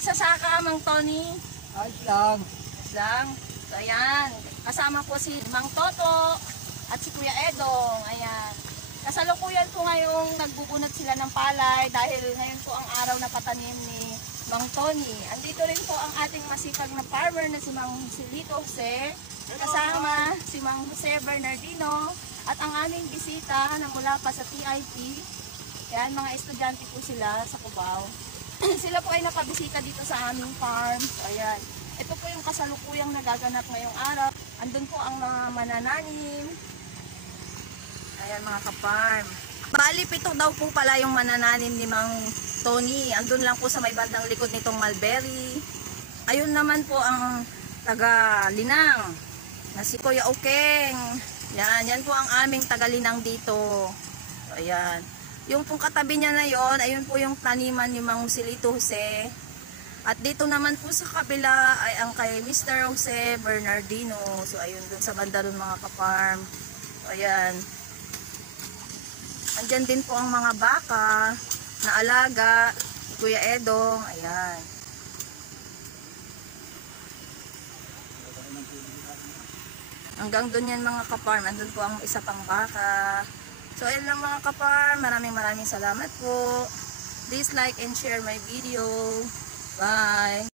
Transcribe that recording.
pagsasaka, Mang Tony? Ayos lang. Lang. So, ayan. Kasama po si Mang Toto at si Kuya Edong. Ayan. Kasalukuyan po ngayong nagbubunot sila ng palay dahil ngayon po ang araw na patanim ni Mang Tony. Andito rin po ang ating masipag na farmer na si Mang Silito Jose. Kasama si Mang Jose Bernardino at ang aming bisita na mula pa sa TIP. Yan, mga estudyante po sila sa Cubao. Sila po ay nakabisita dito sa aming farm. So, ayan. Ito po yung kasalukuyang nagaganap ngayong araw. Andun po ang mga manananim. Ayan mga ka-farm. Bali, 7 daw po pala yung manananim ni Mang Tony. Andun lang po sa may bandang likod nitong mulberry. Ayun naman po ang taga-linang na si Kuya Okeng. Yan po ang aming taga-linang dito. So, ayan. Yung pong katabi niya na yon, ayun po yung taniman ni Mang Silito Jose. At dito naman po sa kabila ay ang kay Mr. Jose Bernardino. So ayun dun sa banda dun mga ka-farm. So ayan. Andyan din po ang mga baka na alaga ni Kuya Edong. Ayan. Hanggang dun yan mga ka-farm. Andun po ang isa pang baka. So ayun lang mga ka-farm. Maraming salamat po. Please like and share my video. Bye!